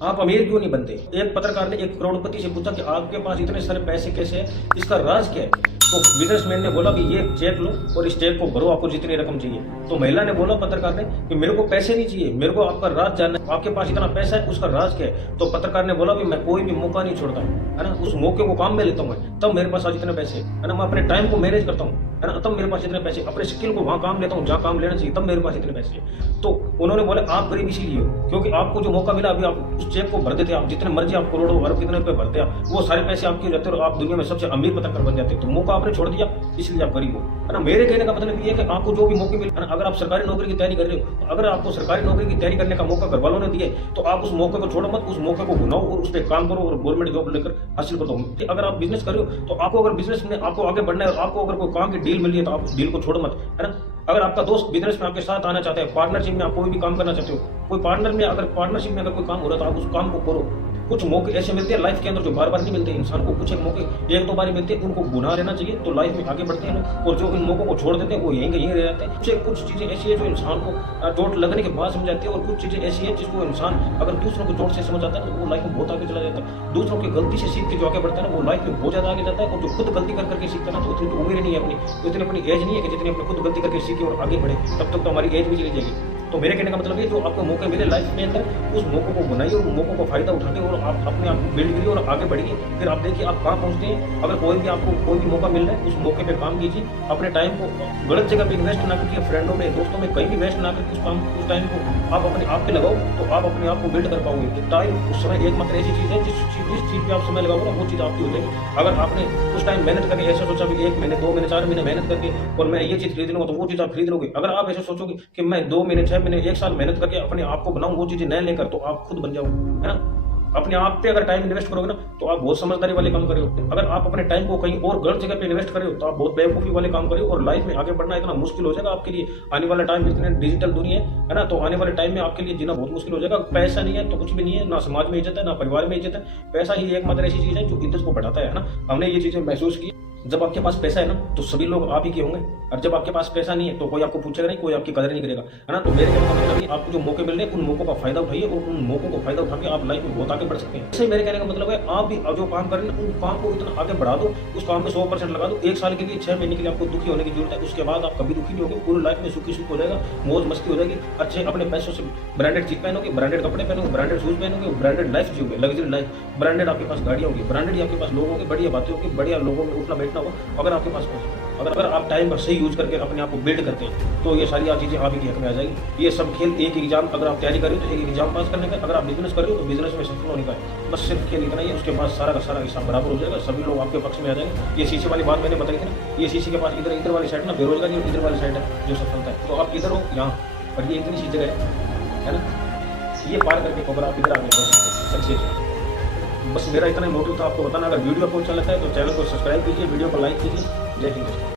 आप अमीर क्यों नहीं बनते? एक पत्रकार ने एक करोड़पति से पूछा कि आपके पास इतने सारे पैसे कैसे है, इसका राज क्या है? तो बिजनेसमैन ने बोला कि ये चेक लो और इस चेक को भरो, आपको जितनी रकम चाहिए। तो महिला ने बोला पत्रकार ने कि मेरे को पैसे नहीं चाहिए, मेरे को आपका राज जानना है, आपके पास इतना पैसा है, उसका राज क्या है? तो पत्रकार ने बोला कि मैं कोई भी मौका नहीं छोड़ता, है ना, उस मौके को काम में लेता हूँ, तब मेरे पास आज इतने पैसे, है ना, मैं अपने टाइम को मैनेज करता हूँ, है ना, तब मेरे पास इतने पैसे, अपने स्किल को वहां काम लेता हूँ जहाँ काम लेना चाहिए, तब मेरे पास इतने पैसे। तो उन्होंने बोला आप गरीब इसीलिए हो क्योंकि आपको जो मौका मिला, अभी आप उस चेक को भर देते, आप जितने मर्जी आप करोड़ों अरब कितने रुपए भरते, वो सारे पैसे आपके हो जाते और आप दुनिया में सबसे अमीर पत्रकार बन जाते। तो मौका आपने छोड़ दिया, इसलिए आप गरीब हो, है ना। मेरे कहने का मतलब ये है कि आपको जो भी मौके मिले, है ना, अगर आप सरकारी नौकरी की तैयारी कर रहे हो, तो अगर आपको सरकारी नौकरी की तैयारी करने का मौका घर वालों ने दिए, तो आप उस मौके को छोड़ो मत, उस मौके को भुनाओ और उस पर काम करो और गवर्नमेंट जॉब लेकर हासिल कर दो। अगर आप बिजनेस कर रहे हो, तो आपको अगर बिजनेस में आपको आगे बढ़ना है और आपको अगर कोई काम की डील मिली है, तो आप उस डील को छोड़ो मत, है ना। अगर आपका दोस्त बिजनेस में आपके साथ आना चाहता है, पार्टनरशिप में आप कोई भी काम करना चाहते हो, कोई पार्टनर में अगर पार्टनरशिप में अगर कोई काम हो रहा है, तो आप उस काम को करो। कुछ मौके ऐसे मिलते हैं लाइफ के अंदर जो बार बार नहीं मिलते इंसान को, कुछ एक मौके एक दो बार मिलते हैं, उनको गुना रहना चाहिए, तो लाइफ में आगे बढ़ते हैं। और जो इन मौकों को छोड़ देते हैं वो यहीं रह जाते हैं। कुछ चीजें ऐसी है जो इंसान को चोट लगने के बाद समझ जाती है, और कुछ चीजें ऐसी है जिसको इंसान अगर दूसरों को चोट से समझ आता है तो वो लाइफ में बहुत आगे चला जाता है। दूसरों की गलती से सीख के जो आगे बढ़ता है ना, वो लाइफ में बहुत ज्यादा आगे जाता है। और जो खुद गलती करके सीखता है ना, तो उतनी तो उम्र नहीं है अपनी, उतनी अपनी एज नहीं है कि जितनी अपने खुद गलती करके सीखे और आगे बढ़े, तब तक तो हमारी एज भी चली जाएगी। तो मेरे कहने का मतलब ये, जो आपको मौके मिले लाइफ में अंदर, उस मौकों को बनाइए और मौकों को फायदा उठाते और आप अपने आप को बिल्ड करिए और आगे बढ़िए। फिर आप देखिए आप कहाँ पहुंचते हैं। अगर कोई भी आपको कोई भी मौका मिल रहा है, उस मौके पे काम कीजिए, अपने टाइम को गलत जगह पे इन्वेस्ट ना करके, फ्रेंडों में दोस्तों में कहीं भी वेस्ट ना करके उस टाइम को आप अपने आप पे लगाओ, तो आप अपने आप को बिल्ड कर पाओगे। टाइम उस समय एकमात्र ऐसी चीज है जिस चीज पे आप समय लगाओगे ना, वो चीज आपकी हो जाएगी। अगर आपने उस टाइम मेहनत करके ऐसा सोचा कि 1 महीने 2 महीने 4 महीने मेहनत करके और मैं ये चीज खरीद लूंगा, तो वो चीज आप खरीद लोगे। अगर आप ऐसा सोचोगे कि मैं 2 महीने 6 महीने 1 साल मेहनत करके अपने आप को बनाऊं, वो चीजें न लेकर, तो आप खुद बन जाओगे, है ना। अपने आप पे अगर टाइम इन्वेस्ट करोगे ना, तो आप बहुत समझदारी वाले काम कर रहे हो। अगर आप अपने टाइम को कहीं और गलत जगह पे इन्वेस्ट कर रहे हो, तो आप बहुत बेवकूफी वाले काम कर रहे हो और लाइफ में आगे बढ़ना इतना मुश्किल हो जाएगा आपके लिए। आने वाला टाइम इतने डिजिटल दुनिया है ना, तो आने वाले टाइम में आपके लिए जीना बहुत मुश्किल हो जाएगा। पैसा नहीं है तो कुछ भी नहीं है, ना समाज में इज्जत है, ना परिवार में इज्जत है। पैसा ही एकमात्र ऐसी चीज है जो इज्जत को बढ़ाता है ना। हमने ये चीजें महसूस की। जब आपके पास पैसा है ना, तो सभी लोग आप ही के होंगे, और जब आपके पास पैसा नहीं है तो कोई आपको पूछेगा नहीं, कोई आपकी कदर नहीं करेगा, है ना। तो मेरे कहने का मतलब है, आपको जो मौके मिल रहे हैं उन मौकों का फायदा उठाइए और उन मौकों को फायदा उठा के आप लाइफ में बहुत आगे बढ़ सकते हैं। इससे मेरे कहने का मतलब है, आप भी जो काम कर रहे हैं उन काम को इतना आगे बढ़ा दो, उस काम में 100% लगा दो। 1 साल के लिए 6 महीने के लिए आपको दुखी होने की जरूरत है, उसके बाद आप कभी दुखी नहीं होगे। पूरी लाइफ में सुखी सुख हो जाएगा, मौज मस्ती हो जाएगी, अच्छे अपने पैसों से ब्रांडेड चीज पहनोगे, ब्रांडेड कपड़े पहनोगे, ब्रांडेड शूज पहनोगे, ब्रांडेड लाइफ जियोगे, लग्जरी लाइफ, ब्रांडेड आपके पास गाड़ियां होगी, ब्रांडेड आपके पास लोग होंगे, बढ़िया बातें होगी, बढ़िया लोगों में उठना बैठना होगा। अगर आपके पास अगर आप टाइम का सही यूज करके अपने आप को बिल्ड करते हैं, तो ये सारी चीजें आप ही के हक में आ जाएगी। ये सब खेल एक एग्जाम, अगर आप तैयारी कर रहे हो तो एक एग्जाम पास करने का, अगर आप बिजनेस कर रहे हो तो बिजनेस में सफल होने का है। बस सिर्फ खेल इतना ही है, उसके बाद सारा का सारा हिसाब बराबर हो जाएगा, सभी लोग आपके पक्ष में आ जाएंगे। ये शीशे वाली बात मैंने बताई थी ना, ये शीशे के पास इधर वाली साइड ना बेरोजगारी और इधर वाली साइड है जो सफलता है। तो आप इधर हो यहाँ, और ये इतनी सी जगह है ना, ये पार करके अगर आप इधर आगे सक्सेस। बस मेरा इतना ही मोटिव था आपको बताना। अगर वीडियो आपको अच्छा लगता है तो चैनल को सब्सक्राइब कीजिए, वीडियो को लाइक कीजिए। जय हिंद।